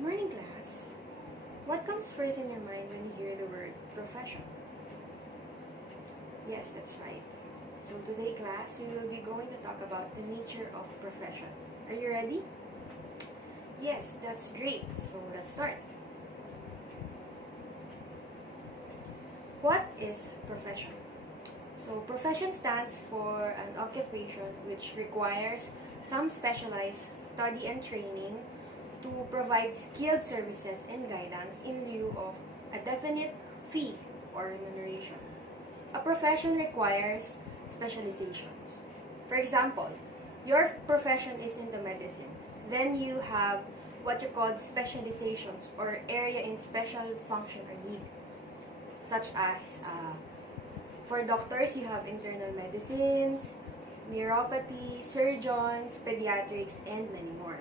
Good morning, class. What comes first in your mind when you hear the word profession? Yes, that's right. So today, class, we will be going to talk about the nature of profession. Are you ready? Yes, that's great. So let's start. What is profession? So profession stands for an occupation which requires some specialized study and training to provide skilled services and guidance in lieu of a definite fee or remuneration. A profession requires specializations. For example, your profession is into medicine. Then you have what you call specializations or area in special function or need, such as for doctors, you have internal medicines, neuropathy, surgeons, pediatrics, and many more.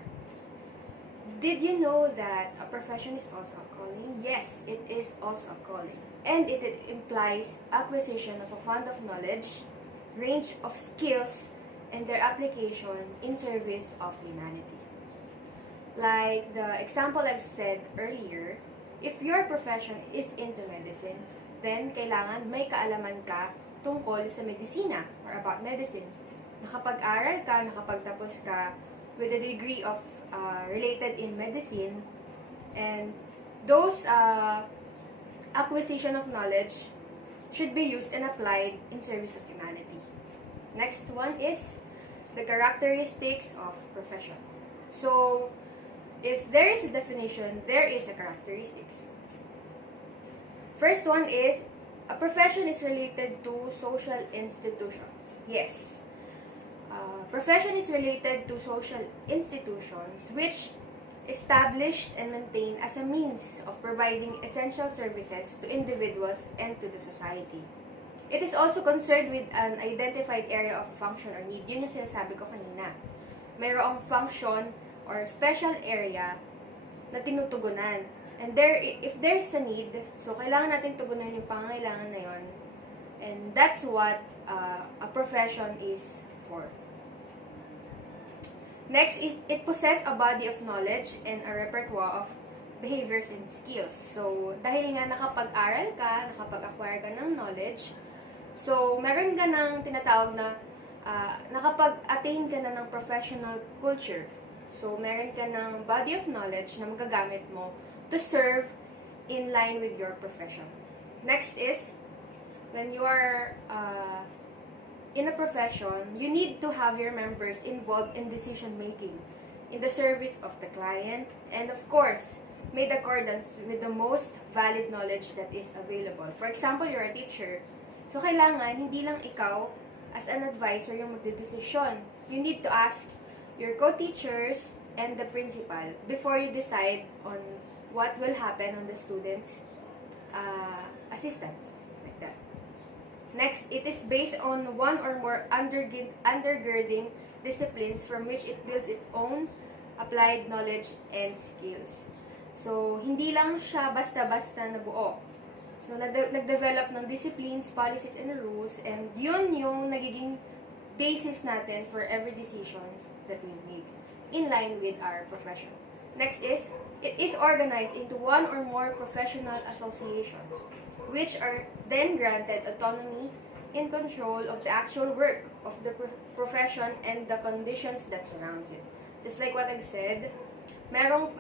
Did you know that a profession is also a calling? Yes, it is also a calling. And it implies acquisition of a fund of knowledge, range of skills, and their application in service of humanity. Like the example I've said earlier, if your profession is into medicine, then kailangan may kaalaman ka tungkol sa medisina or about medicine. Nakapag-aral ka, nakapagtapos ka with a degree of related in medicine, and those acquisition of knowledge should be used and applied in service of humanity. Next one is the characteristics of profession. So, if there is a definition, there is a characteristics. First one is, a profession is related to social institutions. Yes. Profession is related to social institutions which established and maintained as a means of providing essential services to individuals and to the society. It is also concerned with an identified area of function or need. Yun yung sinasabi ko kanina. Mayroong function or special area na tinutugunan. And if there's a need, so kailangan natin tugunan yung pangangailangan na yun. And that's what a profession is for. Next is, it possesses a body of knowledge and a repertoire of behaviors and skills. So, dahil nga nakapag-aral ka, nakapag-acquire ka ng knowledge, so, meron ka ng tinatawag na nakapag-attain ka na ng professional culture. So, meron ka ng body of knowledge na magagamit mo to serve in line with your profession. Next is, when you are in a profession, you need to have your members involved in decision making, in the service of the client, and of course, made accordance with the most valid knowledge that is available. For example, you're a teacher, so kailangan hindi lang ikaw as an advisor yung magdedesisyon. You need to ask your co-teachers and the principal before you decide on what will happen on the students' assistance. Next, it is based on one or more undergirding disciplines from which it builds its own applied knowledge and skills. So, hindi lang siya basta-basta nabuo. So, nag-develop ng disciplines, policies, and rules, and yun yung nagiging basis natin for every decisions that we make in line with our profession. Next is, it is organized into one or more professional associations, which are then granted autonomy in control of the actual work of the profession and the conditions that surrounds it. Just like what I've said, merong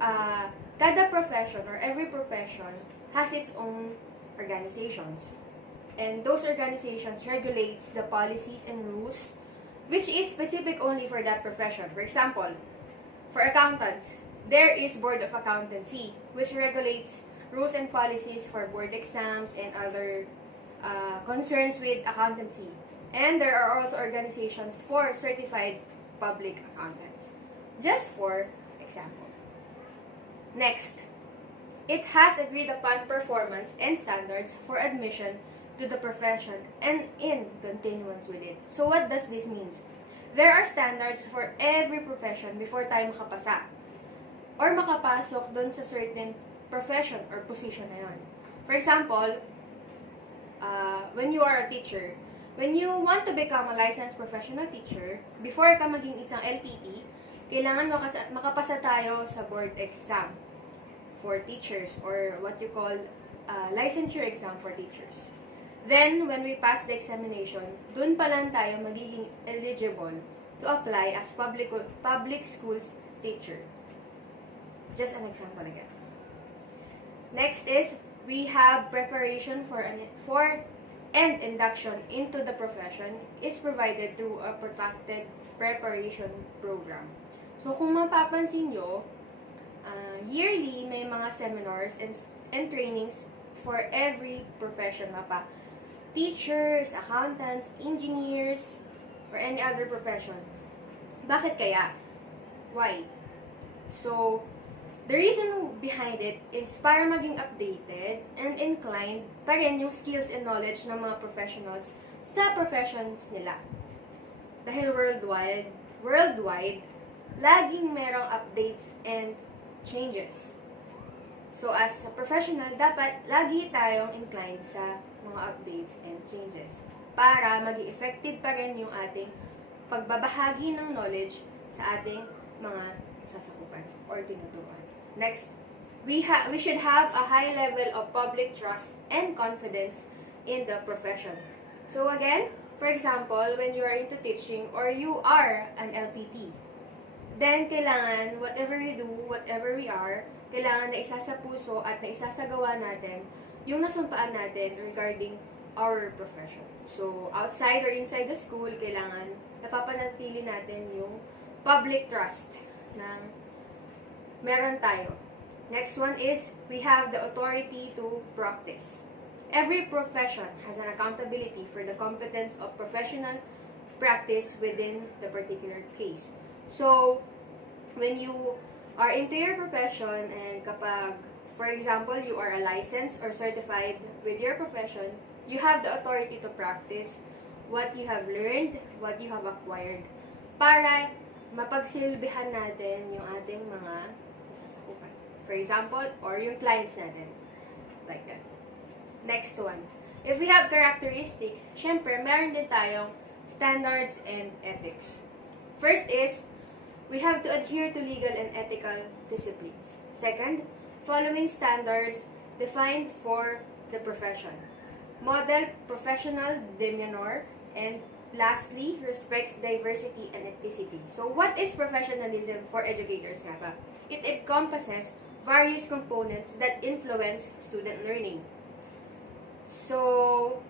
kada profession or every profession has its own organizations. And those organizations regulates the policies and rules which is specific only for that profession. For example, for accountants, there is Board of Accountancy, which regulates rules and policies for board exams and other concerns with accountancy. And there are also organizations for certified public accountants. Just for example. Next, it has agreed upon performance and standards for admission to the profession and in continuance with it. So what does this mean? There are standards for every profession before tayo makapasa or makapasok dun sa certain profession or position na yun. For example, when you are a teacher, when you want to become a licensed professional teacher, before ka maging isang LPT, kailangan makapasa tayo sa board exam. for teachers, or what you call licensure exam for teachers. Then, when we pass the examination, dun pa lang tayo magiging eligible to apply as public schools teacher. Just an example again. Next is, we have preparation for and induction into the profession is provided through a protracted preparation program. So, kung mapapansin nyo, yearly may mga seminars and trainings for every profession pa. Teachers, accountants, engineers, or any other profession. Bakit kaya? Why? So, the reason behind it is para maging updated and inclined pa rin yung skills and knowledge ng mga professionals sa professions nila. Dahil worldwide, laging merong updates and changes. So, as a professional, dapat lagi tayong inclined sa mga updates and changes para maging effective pa rin yung ating pagbabahagi ng knowledge sa ating mga sasakupan or tinuturuan. Next, we should have a high level of public trust and confidence in the profession. So again, for example, when you are into teaching or you are an LPT, then kailangan whatever we do, whatever we are, kailangan na isa sa puso at na isasagawa natin yung nasumpaan natin regarding our profession. So, outside or inside the school, kailangan napapanatili natin yung public trust na meron tayo. Next one is, we have the authority to practice. Every profession has an accountability for the competence of professional practice within the particular case. So, when you are into your profession and kapag, for example, you are a licensed or certified with your profession, you have the authority to practice what you have learned, what you have acquired, para mapagsilbihan natin yung ating mga nasasakupan. For example, or yung clients natin. Like that. Next one. If we have characteristics, syempre, meron din tayong standards and ethics. First is, we have to adhere to legal and ethical disciplines. Second, following standards defined for the profession. Model professional demeanor. And lastly, respects diversity and ethnicity. So, what is professionalism for educators nga ba? It encompasses various components that influence student learning. So,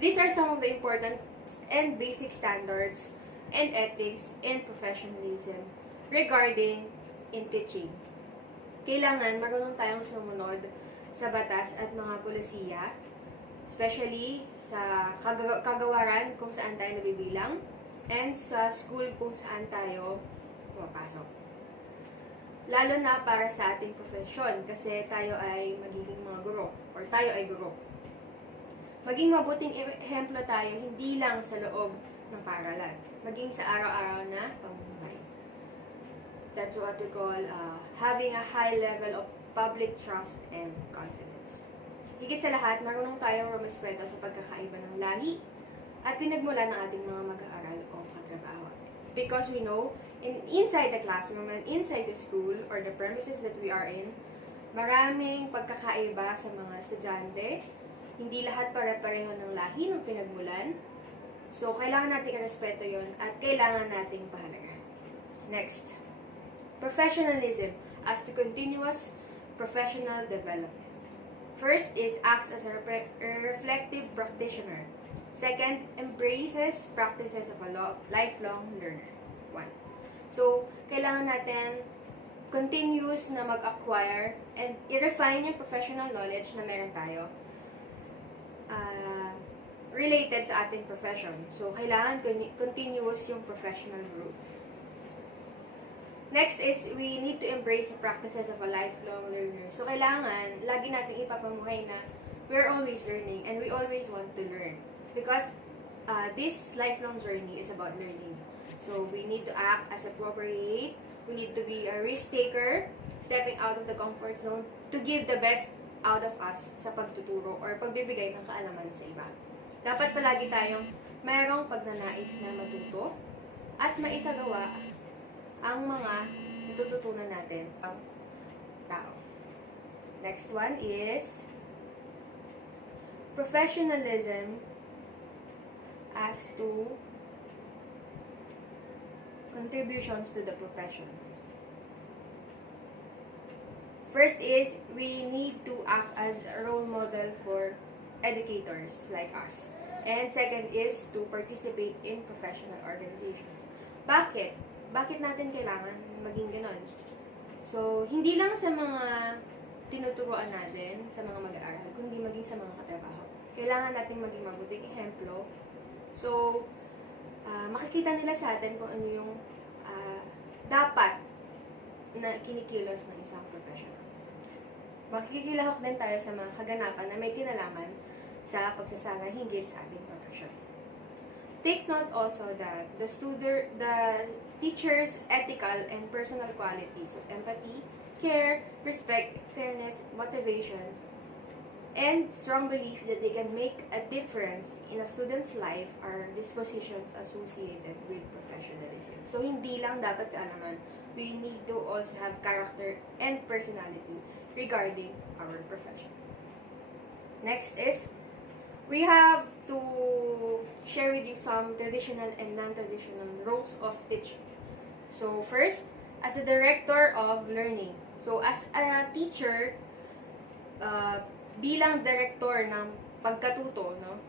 these are some of the important and basic standards and ethics and professionalism regarding in teaching. Kailangan marunong tayong sumunod sa batas at mga polisiya, especially sa kagawaran kung saan tayo nabibilang, and sa school kung saan tayo pumapasok. Lalo na para sa ating profesyon, kasi tayo ay magiging mga guro, or tayo ay guro. Maging mabuting ehemplo tayo, hindi lang sa loob ng paaralan, maging sa araw-araw na pamumuhay. That's what we call having a high level of public trust and confidence. Higit sa lahat, marunong tayong rumispeto sa pagkakaiba ng lahi at pinagmula ng ating mga mag-aaral o katrabaho. Because we know, inside the classroom and inside the school or the premises that we are in, maraming pagkakaiba sa mga estudyante. Hindi lahat pare-pareho ng lahi ng pinagmulan. So, kailangan nating irespeto yon at kailangan nating pahalagahan. Next, professionalism as the continuous professional development. First is acts as a reflective practitioner. Second, embraces practices of a lifelong learner. 1. So, kailangan natin continuous na mag-acquire and i-refine yung professional knowledge na meron tayo related sa ating profession. So, kailangan continuous yung professional growth. Next is, we need to embrace the practices of a lifelong learner. So, kailangan, lagi natin ipapamuhay na we're always learning and we always want to learn. Because this lifelong journey is about learning. So, we need to act as appropriate. We need to be a risk taker, stepping out of the comfort zone to give the best out of us sa pagtuturo or pagbibigay ng kaalaman sa iba. Dapat palagi tayong mayroong pagnanais na matuto at maisagawa ang mga natututunan natin ang tao. Next one is professionalism as to contributions to the profession. First is, we need to act as a role model for educators like us. And second is to participate in professional organizations. Bakit? Bakit natin kailangan maging ganon? So, hindi lang sa mga tinuturuan natin, sa mga mag-aaral, kundi maging sa mga katrabaho. Kailangan natin maging mabuting ehemplo. So, makikita nila sa atin kung ano yung dapat na kinikilos ng isang professional. Makikilahok din tayo sa mga kaganapan na may kinalaman sa pagsasama hinggil sa ating profession. Take note also that the teacher's ethical and personal qualities of empathy, care, respect, fairness, motivation, and strong belief that they can make a difference in a student's life are dispositions associated with professionalism. So, hindi lang dapat kaalaman, we need to also have character and personality regarding our profession. Next is, we have to share with you some traditional and non-traditional roles of teaching. So, first, as a director of learning. So, as a teacher, bilang director ng pagkatuto, no?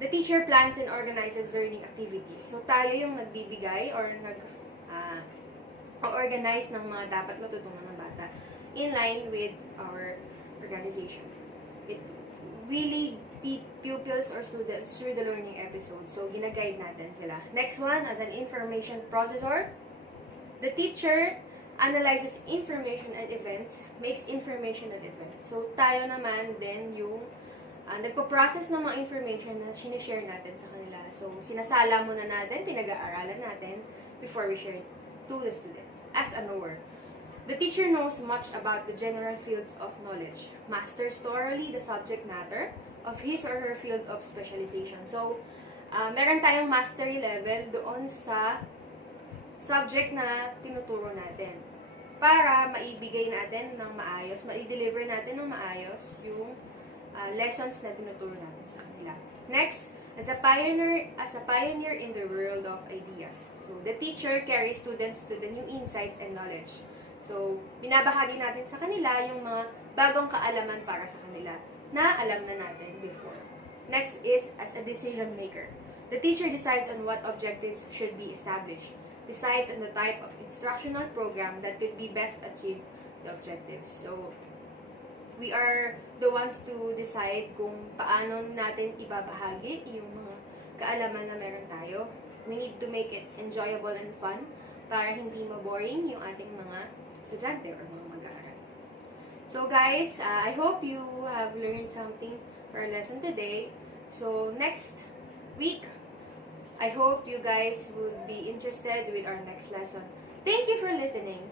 The teacher plans and organizes learning activities. So, tayo yung nagbibigay or organize ng mga dapat matutunan ng bata in line with our organization. We lead pupils or students through the learning episode. So, ginaguide natin sila. Next one, as an information processor, the teacher analyzes information and events, makes information and events. So, tayo naman din yung nagpo-process ng mga information na sinishare natin sa kanila. So, sinasala muna natin, pinag-aaralan natin before we share it to the students as a knower. The teacher knows much about the general fields of knowledge, masters thoroughly the subject matter of his or her field of specialization. So, meron tayong mastery level doon sa subject na tinuturo natin para maibigay natin ng maayos, ma-deliver natin ng maayos yung lessons na tinuturo natin sa kanila. Next, as a pioneer in the world of ideas. So, the teacher carries students to the new insights and knowledge. So, binabahagi natin sa kanila yung mga bagong kaalaman para sa kanila na alam na natin before. Next is as a decision maker. The teacher decides on what objectives should be established, decides on the type of instructional program that could be best achieve the objectives. So, we are the ones to decide kung paano natin ibabahagi yung mga kaalaman na meron tayo. We need to make it enjoyable and fun para hindi maboring yung ating mga estudyante or mga mag-aaral. So guys, I hope you have learned something for our lesson today. So next week, I hope you guys would be interested with our next lesson. Thank you for listening.